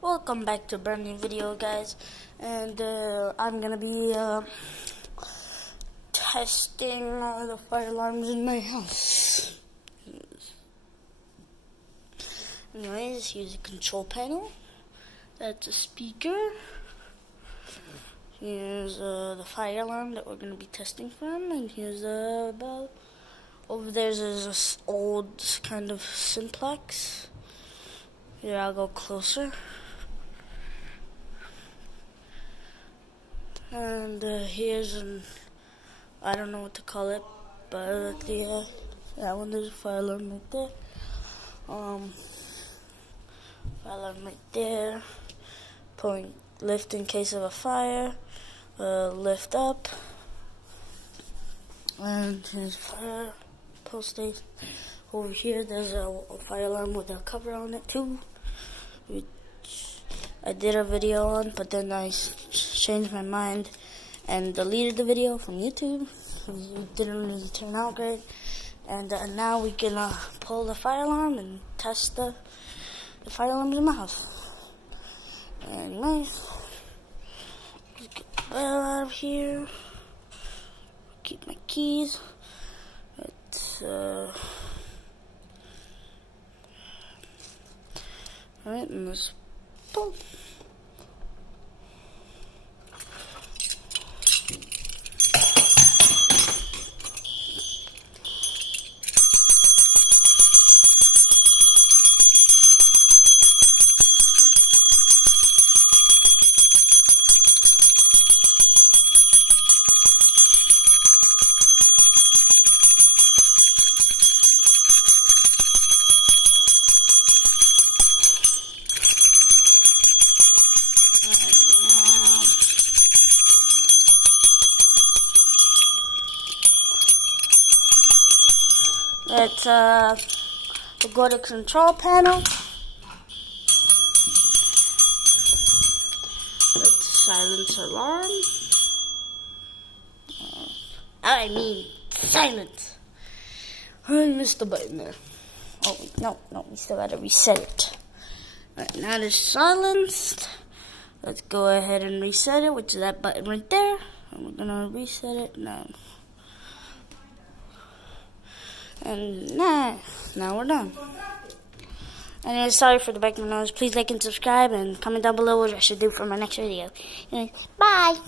Welcome back to a brand new video, guys, and I'm gonna be testing the fire alarms in my house. Anyways, here's a control panel. That's a speaker. Here's the fire alarm that we're gonna be testing from, and here's the bell. Over there's this old kind of simplex. Here, I'll go closer. And here's I don't know what to call it, but that one, there's a fire alarm right there. Fire alarm right there. Pulling lift in case of a fire. Lift up. And here's fire post station. Over here, there's a fire alarm with a cover on it too, which I did a video on, but then I changed my mind and deleted the video from YouTube. It didn't really turn out great. And now we can pull the fire alarm and test the fire alarms in my house. Anyways, just get the bell out of here. Keep my keys. It's alright, and let's pull. Let's we'll go to control panel. Let's silence alarm. Silence. I missed the button there. Oh no, we still gotta reset it. Alright, now it's silenced. Let's go ahead and reset it, which is that button right there. And we're gonna reset it now. And now we're done. Anyway, sorry for the background noise. Please like and subscribe and comment down below what I should do for my next video. Anyway, bye!